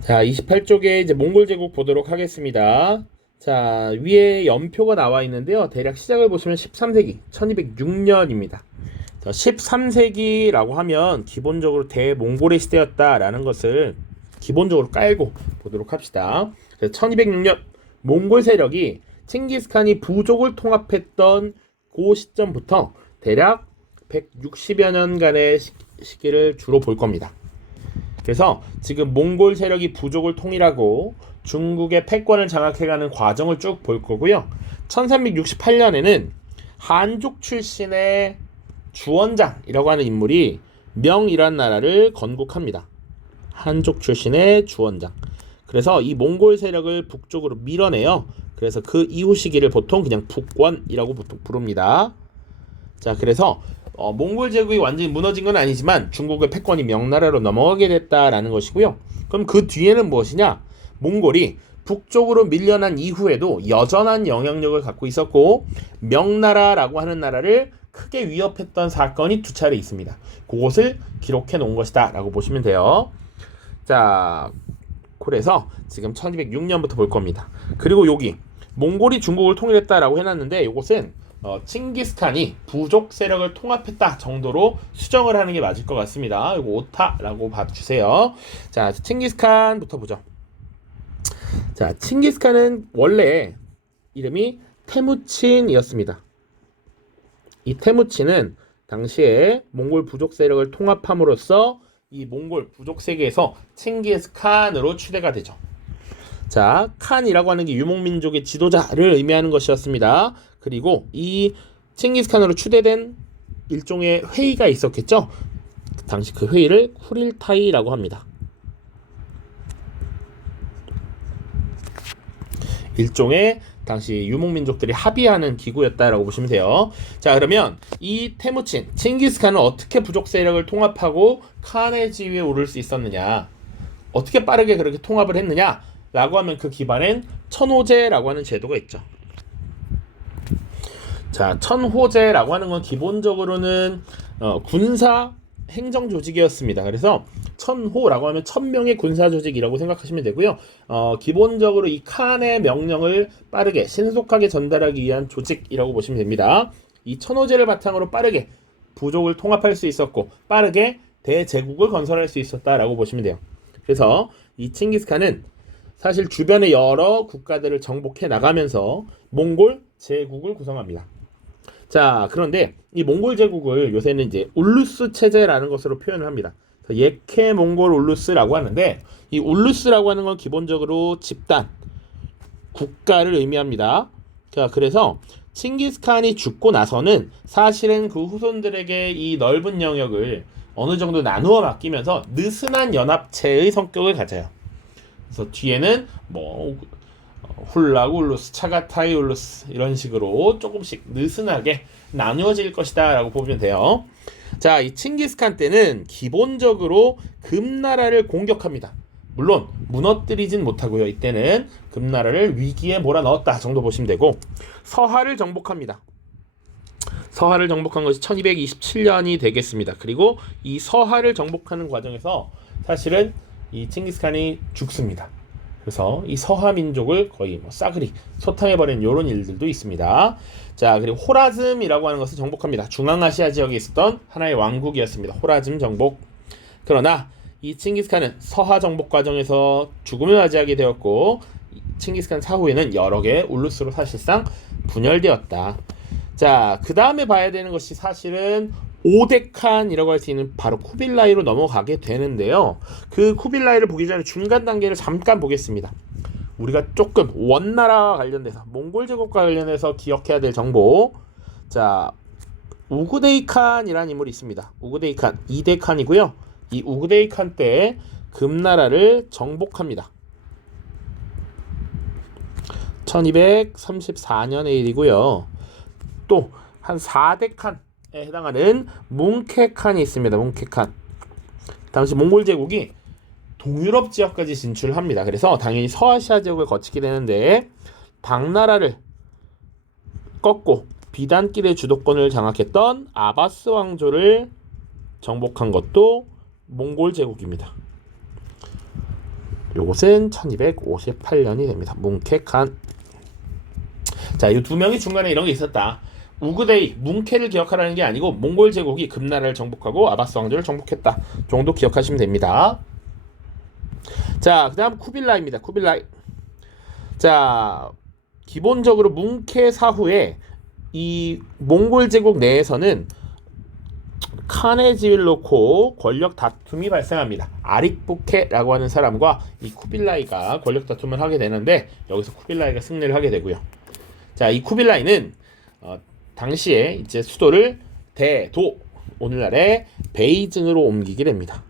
자, 28쪽에 이제 몽골 제국 보도록 하겠습니다. 자, 위에 연표가 나와 있는데요. 대략 시작을 보시면 13세기, 1206년입니다. 13세기라고 하면 기본적으로 대몽골의 시대였다라는 것을 기본적으로 깔고 보도록 합시다. 1206년 몽골 세력이 칭기스칸이 부족을 통합했던 그 시점부터 대략 160여 년간의 시기를 주로 볼 겁니다. 그래서 지금 몽골 세력이 부족을 통일하고 중국의 패권을 장악해가는 과정을 쭉 볼 거고요. 1368년에는 한족 출신의 주원장이라고 하는 인물이 명이란 나라를 건국합니다. 한족 출신의 주원장. 그래서 이 몽골 세력을 북쪽으로 밀어내요. 그래서 그 이후 시기를 보통 그냥 북원이라고 보통 부릅니다. 자, 그래서 몽골 제국이 완전히 무너진 건 아니지만 중국의 패권이 명나라로 넘어가게 됐다라는 것이고요. 그럼 그 뒤에는 무엇이냐? 몽골이 북쪽으로 밀려난 이후에도 여전한 영향력을 갖고 있었고 명나라라고 하는 나라를 크게 위협했던 사건이 두 차례 있습니다. 그것을 기록해 놓은 것이다 라고 보시면 돼요. 자, 그래서 지금 1206년부터 볼 겁니다. 그리고 여기 몽골이 중국을 통일했다라고 해놨는데 이것은 칭기스칸이 부족 세력을 통합했다 정도로 수정을 하는 게 맞을 것 같습니다. 이거 오타라고 봐주세요. 자, 칭기스칸부터 보죠. 자, 칭기스칸은 원래 이름이 테무친이었습니다. 이 테무친은 당시에 몽골 부족 세력을 통합함으로써 이 몽골 부족 세계에서 칭기스칸으로 추대가 되죠. 자, 칸이라고 하는 게 유목민족의 지도자를 의미하는 것이었습니다. 그리고 이 칭기스칸으로 추대된 일종의 회의가 있었겠죠. 당시 그 회의를 쿠릴타이라고 합니다. 일종의 당시 유목민족들이 합의하는 기구였다라고 보시면 돼요. 자, 그러면 이 테무친, 칭기스칸은 어떻게 부족 세력을 통합하고 칸의 지위에 오를 수 있었느냐? 어떻게 빠르게 그렇게 통합을 했느냐? 라고 하면 그 기반엔 천호제라고 하는 제도가 있죠. 자, 천호제라고 하는 건 기본적으로는 군사 행정 조직이었습니다. 그래서 천호라고 하면 1000명의 군사 조직이라고 생각하시면 되고요. 기본적으로 이 칸의 명령을 빠르게 신속하게 전달하기 위한 조직이라고 보시면 됩니다. 이 천호제를 바탕으로 빠르게 부족을 통합할 수 있었고 빠르게 대제국을 건설할 수 있었다라고 보시면 돼요. 그래서 이 칭기스칸은 사실 주변의 여러 국가들을 정복해 나가면서 몽골 제국을 구성합니다. 자, 그런데 이 몽골 제국을 요새는 이제 울루스 체제라는 것으로 표현을 합니다. 예케 몽골 울루스라고 하는데 이 울루스라고 하는 건 기본적으로 집단, 국가를 의미합니다. 자, 그래서 칭기스칸이 죽고 나서는 사실은 그 후손들에게 이 넓은 영역을 어느 정도 나누어 맡기면서 느슨한 연합체의 성격을 가져요. 그래서 뒤에는 뭐 훌라구 울루스, 차가타이 울루스 이런 식으로 조금씩 느슨하게 나누어질 것이다 라고 보면 돼요. 자, 이 칭기스칸 때는 기본적으로 금나라를 공격합니다. 물론 무너뜨리진 못하고요. 이때는 금나라를 위기에 몰아넣었다 정도 보시면 되고 서하를 정복합니다. 서하를 정복한 것이 1227년이 되겠습니다. 그리고 이 서하를 정복하는 과정에서 사실은 이 칭기스칸이 죽습니다. 그래서 이 서하 민족을 거의 싸그리 소탕해버린 이런 일들도 있습니다. 자, 그리고 호라즘이라고 하는 것을 정복합니다. 중앙아시아 지역에 있었던 하나의 왕국이었습니다. 호라즘 정복. 그러나 이 칭기스칸은 서하 정복 과정에서 죽음을 맞이하게 되었고 칭기스칸 사후에는 여러 개의 울루스로 사실상 분열되었다. 자, 그 다음에 봐야 되는 것이 사실은 오데칸이라고 할 수 있는 바로 쿠빌라이로 넘어가게 되는데요. 그 쿠빌라이를 보기 전에 중간 단계를 잠깐 보겠습니다. 우리가 조금 원나라와 관련돼서 몽골 제국과 관련해서 기억해야 될 정보. 자, 우구데이칸이라는 인물이 있습니다. 우구데이칸 2대 칸이고요. 이 우구데이칸 때 금나라를 정복합니다. 1234년의 일이고요. 또 한 4대 칸에 해당하는 뭉케칸이 있습니다. 뭉케칸. 당시 몽골 제국이 동유럽 지역까지 진출합니다. 그래서 당연히 서아시아 지역을 거치게 되는데 당나라를 꺾고 비단길의 주도권을 장악했던 아바스 왕조를 정복한 것도 몽골 제국입니다. 요것은 1258년이 됩니다. 뭉케 칸. 자, 이 두 명이 중간에 이런 게 있었다. 우그데이, 뭉케를 기억하라는 게 아니고 몽골 제국이 금나라를 정복하고 아바스 왕조를 정복했다 정도 기억하시면 됩니다. 자, 그 다음 쿠빌라이입니다. 쿠빌라이. 자, 기본적으로 뭉케 사후에 이 몽골 제국 내에서는 칸의 지위를 놓고 권력 다툼이 발생합니다. 아릭부케라고 하는 사람과 이 쿠빌라이가 권력 다툼을 하게 되는데 여기서 쿠빌라이가 승리를 하게 되고요. 자, 이 쿠빌라이는 당시에 이제 수도를 대도, 오늘날의 베이징으로 옮기게 됩니다.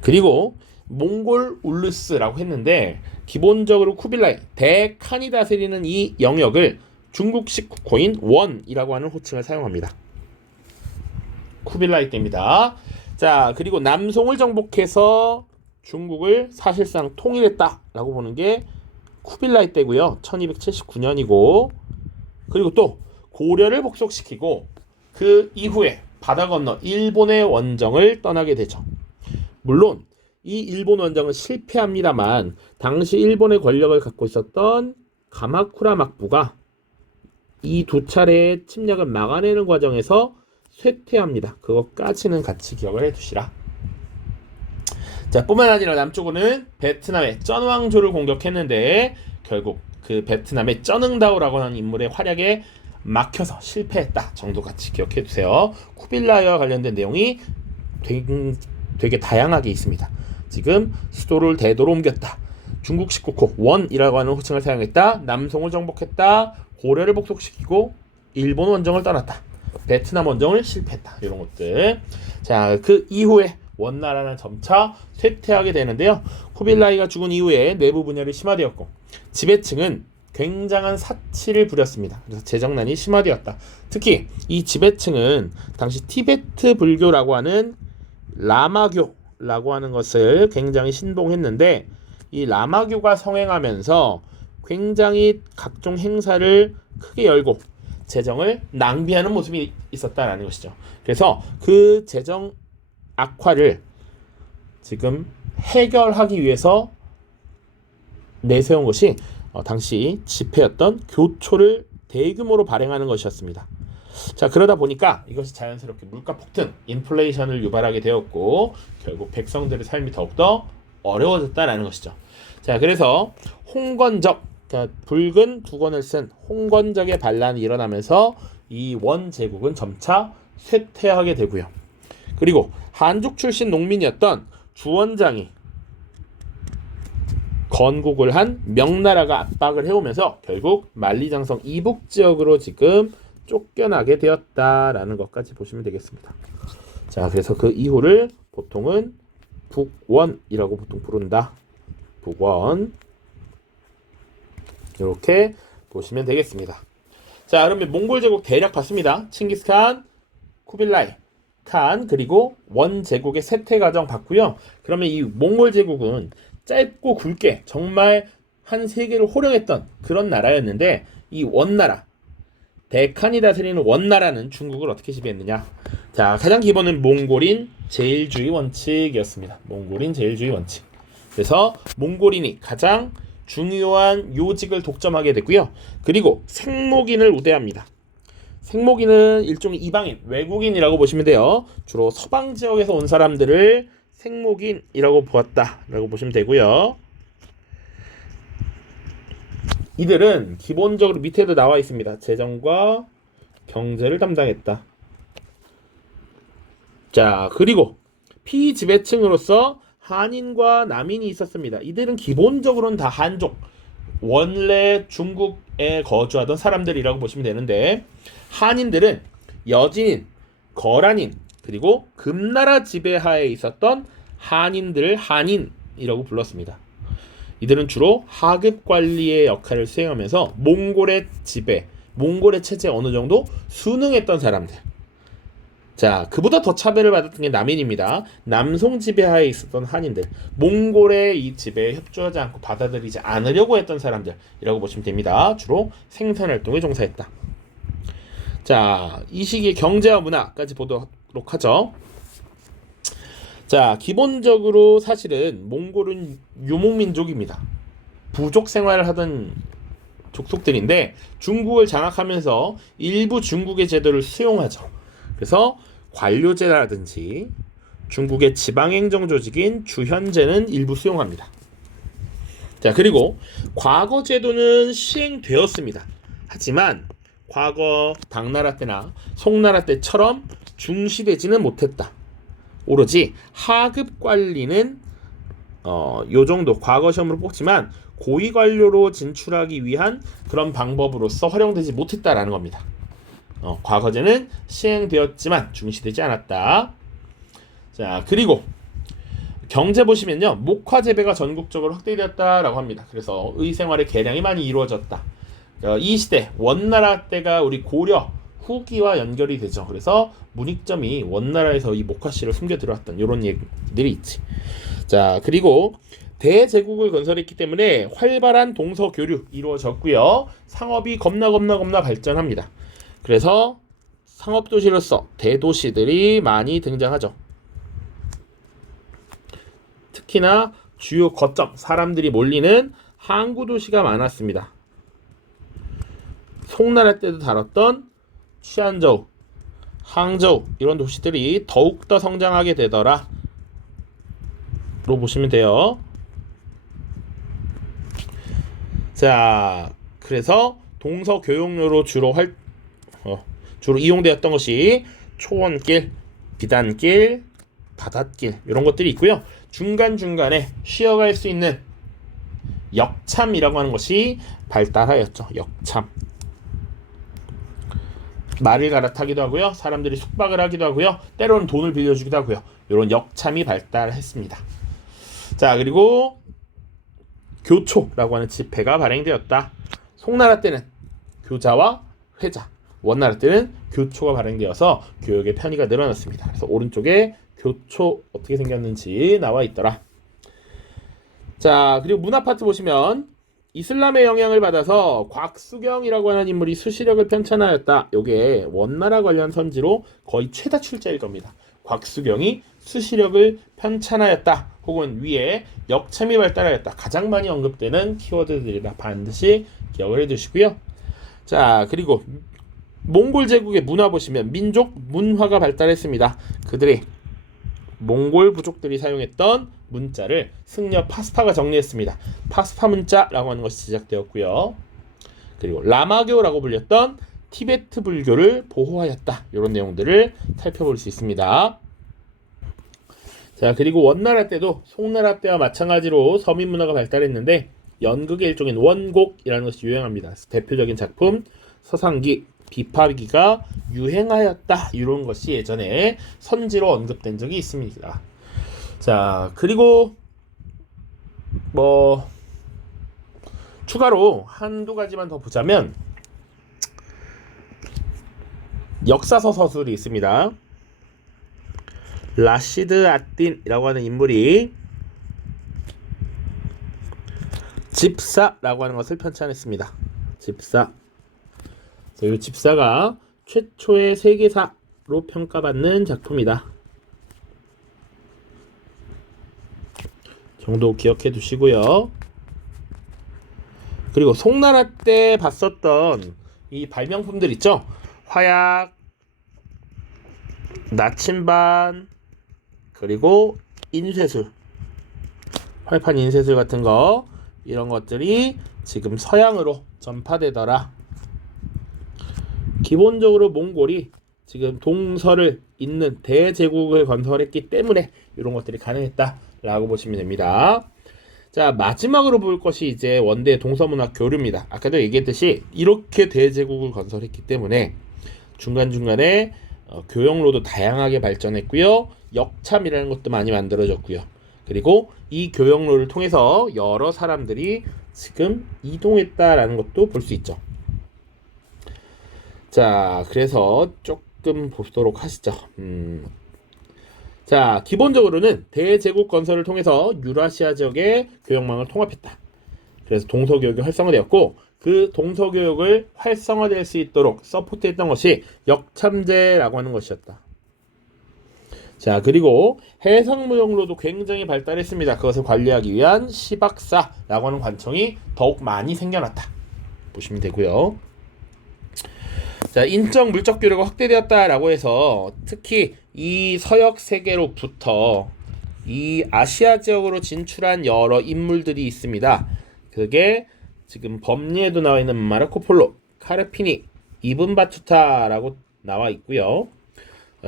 그리고 몽골 울루스라고 했는데 기본적으로 쿠빌라이, 대칸이 다스리는 이 영역을 중국식 국호인 원이라고 하는 호칭을 사용합니다. 쿠빌라이 때입니다. 자, 그리고 남송을 정복해서 중국을 사실상 통일했다라고 보는 게 쿠빌라이 때고요. 1279년이고, 그리고 또 고려를 복속시키고 그 이후에 바다 건너 일본의 원정을 떠나게 되죠. 물론 이 일본 원정은 실패합니다만 당시 일본의 권력을 갖고 있었던 가마쿠라 막부가 이 두 차례의 침략을 막아내는 과정에서 쇠퇴합니다. 그것까지는 같이 기억을 해두시라. 자, 뿐만 아니라 남쪽으로는 베트남의 쩐왕조를 공격했는데 결국 그 베트남의 쩌능다오라고 하는 인물의 활약에 막혀서 실패했다 정도 같이 기억해 두세요. 쿠빌라이와 관련된 내용이 되게 다양하게 있습니다. 지금 수도를 대도로 옮겼다, 중국식 국호 원이라고 하는 호칭을 사용했다, 남송을 정복했다, 고려를 복속시키고 일본 원정을 떠났다, 베트남 원정을 실패했다, 이런 것들. 자, 그 이후에 원나라는 점차 쇠퇴하게 되는데요. 쿠빌라이가 죽은 이후에 내부 분열이 심화되었고 지배층은 굉장한 사치를 부렸습니다. 그래서 재정난이 심화되었다. 특히 이 지배층은 당시 티베트 불교라고 하는 라마교라고 하는 것을 굉장히 신봉했는데 이 라마교가 성행하면서 굉장히 각종 행사를 크게 열고 재정을 낭비하는 모습이 있었다라는 것이죠. 그래서 그 재정 악화를 지금 해결하기 위해서 내세운 것이 당시 집회였던 교초를 대규모로 발행하는 것이었습니다. 자, 그러다 보니까 이것이 자연스럽게 물가 폭등, 인플레이션을 유발하게 되었고 결국 백성들의 삶이 더욱더 어려워졌다라는 것이죠. 자, 그래서 홍건적, 그러니까 붉은 두건을 쓴 홍건적의 반란이 일어나면서 이 원제국은 점차 쇠퇴하게 되고요. 그리고 한족 출신 농민이었던 주원장이 건국을 한 명나라가 압박을 해오면서 결국 만리장성 이북 지역으로 지금 쫓겨나게 되었다라는 것까지 보시면 되겠습니다. 자, 그래서 그 이후를 보통은 북원이라고 보통 부른다. 북원, 이렇게 보시면 되겠습니다. 자, 그러면 몽골 제국 대략 봤습니다. 칭기스칸, 쿠빌라이 칸, 그리고 원 제국의 쇠퇴 과정 봤고요. 그러면 이 몽골 제국은 짧고 굵게 정말 한 세계를 호령했던 그런 나라였는데 이 원나라, 대칸이 다스리는 원나라는 중국을 어떻게 지배했느냐. 자, 가장 기본은 몽골인 제일주의 원칙이었습니다. 몽골인 제일주의 원칙. 그래서 몽골인이 가장 중요한 요직을 독점하게 됐고요. 그리고 생목인을 우대합니다. 생목인은 일종의 이방인, 외국인이라고 보시면 돼요. 주로 서방 지역에서 온 사람들을 생목인이라고 보았다라고 보시면 되고요. 이들은 기본적으로 밑에도 나와 있습니다. 재정과 경제를 담당했다. 자, 그리고 피지배층으로서 한인과 남인이 있었습니다. 이들은 기본적으로는 다 한족, 원래 중국에 거주하던 사람들이라고 보시면 되는데 한인들은 여진인, 거란인, 그리고 금나라 지배하에 있었던 한인들을 한인이라고 불렀습니다. 이들은 주로 하급 관리의 역할을 수행하면서 몽골의 지배, 몽골의 체제에 어느 정도 순응했던 사람들. 자, 그보다 더 차별을 받았던 게 남인입니다. 남송 지배하에 있었던 한인들, 몽골의 이 지배에 협조하지 않고 받아들이지 않으려고 했던 사람들이라고 보시면 됩니다. 주로 생산활동에 종사했다. 자, 이 시기의 경제와 문화까지 보도록 하죠. 자, 기본적으로 사실은 몽골은 유목민족입니다. 부족 생활을 하던 족속들인데 중국을 장악하면서 일부 중국의 제도를 수용하죠. 그래서 관료제라든지 중국의 지방행정 조직인 주현제는 일부 수용합니다. 자, 그리고 과거 제도는 시행되었습니다. 하지만 과거 당나라 때나 송나라 때처럼 중시되지는 못했다. 오로지 하급 관리는 요 정도 과거 시험으로 뽑지만 고위 관료로 진출하기 위한 그런 방법으로서 활용되지 못했다라는 겁니다. 과거제는 시행되었지만 중시되지 않았다. 자, 그리고 경제 보시면요, 목화 재배가 전국적으로 확대되었다라고 합니다. 그래서 의생활의 개량이 많이 이루어졌다. 이 시대 원나라 때가 우리 고려 후기와 연결이 되죠. 그래서 문익점이 원나라에서 이 목화씨를 숨겨 들어왔던 이런 얘기들이 있지. 자, 그리고 대제국을 건설했기 때문에 활발한 동서교류 이루어졌고요. 상업이 겁나 발전합니다. 그래서 상업도시로서 대도시들이 많이 등장하죠. 특히나 주요 거점, 사람들이 몰리는 항구 도시가 많았습니다. 송나라 때도 다뤘던 취안저우, 항저우 이런 도시들이 더욱더 성장하게 되더라 로 보시면 돼요. 자, 그래서 동서교역로로 주로 이용되었던 것이 초원길, 비단길, 바닷길 이런 것들이 있고요. 중간중간에 쉬어갈 수 있는 역참이라고 하는 것이 발달하였죠. 역참. 말을 갈아타기도 하고요. 사람들이 숙박을 하기도 하고요. 때로는 돈을 빌려주기도 하고요. 이런 역참이 발달했습니다. 자, 그리고 교초라고 하는 지폐가 발행되었다. 송나라 때는 교자와 회자, 원나라 때는 교초가 발행되어서 교역의 편의가 늘어났습니다. 그래서 오른쪽에 교초 어떻게 생겼는지 나와 있더라. 자, 그리고 문화 파트 보시면 이슬람의 영향을 받아서 곽수경이라고 하는 인물이 수시력을 편찬하였다. 요게 원나라 관련 선지로 거의 최다 출제일 겁니다. 곽수경이 수시력을 편찬하였다. 혹은 위에 역참이 발달하였다. 가장 많이 언급되는 키워드들이다. 반드시 기억을 해두시고요. 자, 그리고 몽골 제국의 문화 보시면 민족 문화가 발달했습니다. 그들이 몽골 부족들이 사용했던 문자를 승려 파스파가 정리했습니다. 파스파 문자라고 하는 것이 제작되었고요. 그리고 라마교라고 불렸던 티베트 불교를 보호하였다. 이런 내용들을 살펴볼 수 있습니다. 자, 그리고 원나라 때도 송나라 때와 마찬가지로 서민 문화가 발달했는데 연극의 일종인 원곡이라는 것이 유행합니다. 대표적인 작품 서상기, 비파기가 유행하였다. 이런 것이 예전에 선지로 언급된 적이 있습니다. 자, 그리고 추가로 한두 가지만 더 보자면 역사서 서술이 있습니다. 라시드 아딘이라고 하는 인물이 집사라고 하는 것을 편찬했습니다. 집사. 이 집사가 최초의 세계사로 평가받는 작품이다. 정도 기억해 두시고요. 그리고 송나라 때 봤었던 이 발명품들 있죠? 화약, 나침반, 그리고 인쇄술, 활판 인쇄술 같은 거, 이런 것들이 지금 서양으로 전파되더라. 기본적으로 몽골이 지금 동서를 잇는 대제국을 건설했기 때문에 이런 것들이 가능했다라고 보시면 됩니다. 자, 마지막으로 볼 것이 이제 원대 동서문화 교류입니다. 아까도 얘기했듯이 이렇게 대제국을 건설했기 때문에 중간중간에 교역로도 다양하게 발전했고요. 역참이라는 것도 많이 만들어졌고요. 그리고 이 교역로를 통해서 여러 사람들이 지금 이동했다라는 것도 볼 수 있죠. 자, 그래서 조금 보도록 하시죠. 자, 기본적으로는 대제국 건설을 통해서 유라시아 지역의 교역망을 통합했다. 그래서 동서교역이 활성화되었고 그 동서교역을 활성화될 수 있도록 서포트했던 것이 역참제라고 하는 것이었다. 자, 그리고 해상무용로도 굉장히 발달했습니다. 그것을 관리하기 위한 시박사라고 하는 관청이 더욱 많이 생겨났다 보시면 되고요. 자, 인적 물적 교류가 확대되었다라고 해서 특히 이 서역 세계로부터 이 아시아 지역으로 진출한 여러 인물들이 있습니다. 그게 지금 법리에도 나와 있는 마르코폴로, 카르피니, 이븐 바투타라고 나와 있고요.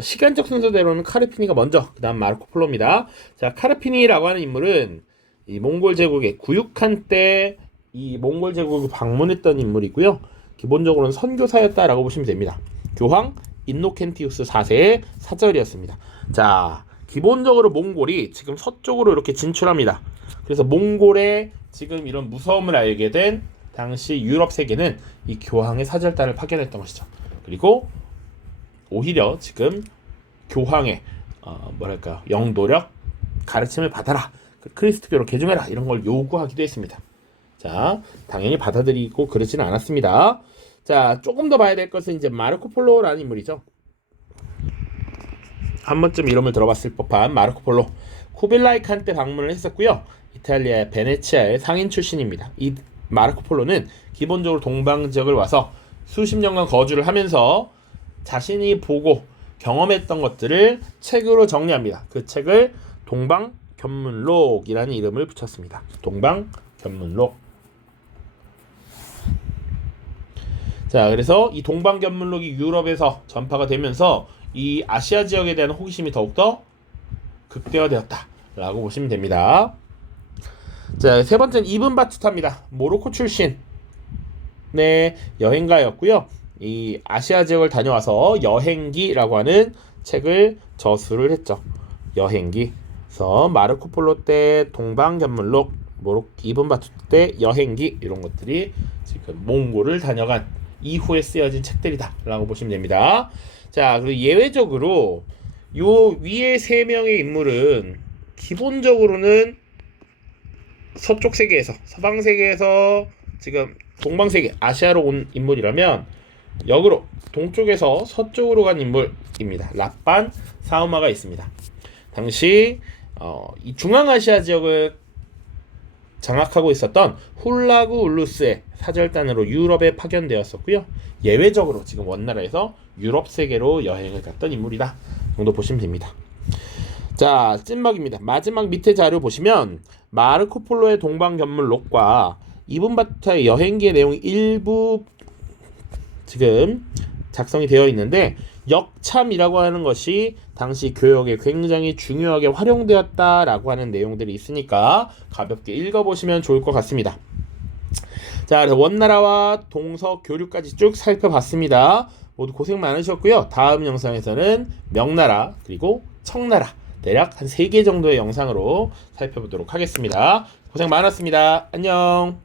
시간적 순서대로는 카르피니가 먼저, 그 다음 마르코폴로입니다. 자, 카르피니라고 하는 인물은 이 몽골 제국의 구육한 때 이 몽골 제국을 방문했던 인물이고요. 기본적으로는 선교사였다라고 보시면 됩니다. 교황 인노켄티우스 4세의 사절이었습니다. 자, 기본적으로 몽골이 지금 서쪽으로 이렇게 진출합니다. 그래서 몽골의 지금 이런 무서움을 알게 된 당시 유럽 세계는 이 교황의 사절단을 파견했던 것이죠. 그리고 오히려 지금 교황의 영도력 가르침을 받아라, 크리스트교로 개종해라, 이런 걸 요구하기도 했습니다. 자, 당연히 받아들이고 그러지는 않았습니다. 자, 조금 더 봐야 될 것은 이제 마르코폴로라는 인물이죠. 한 번쯤 이름을 들어봤을 법한 마르코폴로. 쿠빌라이 칸 때 방문을 했었고요. 이탈리아의 베네치아의 상인 출신입니다. 이 마르코폴로는 기본적으로 동방 지역을 와서 수십 년간 거주를 하면서 자신이 보고 경험했던 것들을 책으로 정리합니다. 그 책을 동방견문록이라는 이름을 붙였습니다. 동방견문록. 자, 그래서 이 동방견문록이 유럽에서 전파가 되면서 이 아시아 지역에 대한 호기심이 더욱더 극대화되었다라고 보시면 됩니다. 자, 세 번째는 이븐 바투타입니다. 모로코 출신 여행가였고요. 이 아시아 지역을 다녀와서 여행기라고 하는 책을 저술을 했죠. 여행기. 그래서 마르코폴로 때 동방견문록, 이븐 바투타 때 여행기, 이런 것들이 지금 몽골을 다녀간 이후에 쓰여진 책들이다라고 보시면 됩니다. 자, 그리고 예외적으로 요 위에 세 명의 인물은 기본적으로는 서쪽 세계에서, 서방 세계에서 지금 동방 세계, 아시아로 온 인물이라면 역으로 동쪽에서 서쪽으로 간 인물입니다. 랍반 사우마가 있습니다. 당시 이 중앙아시아 지역을 장악하고 있었던 훌라구 울루스의 사절단으로 유럽에 파견되었었고요. 예외적으로 지금 원나라에서 유럽 세계로 여행을 갔던 인물이다 정도 보시면 됩니다. 자, 찐막입니다. 마지막 밑에 자료 보시면 마르코폴로의 동방견문록과 이븐 바투타의 여행기의 내용이 일부 지금 작성이 되어 있는데, 역참이라고 하는 것이 당시 교역에 굉장히 중요하게 활용되었다라고 하는 내용들이 있으니까 가볍게 읽어보시면 좋을 것 같습니다. 자, 그래서 원나라와 동서 교류까지 쭉 살펴봤습니다. 모두 고생 많으셨고요. 다음 영상에서는 명나라 그리고 청나라 대략 한 3개 정도의 영상으로 살펴보도록 하겠습니다. 고생 많았습니다. 안녕.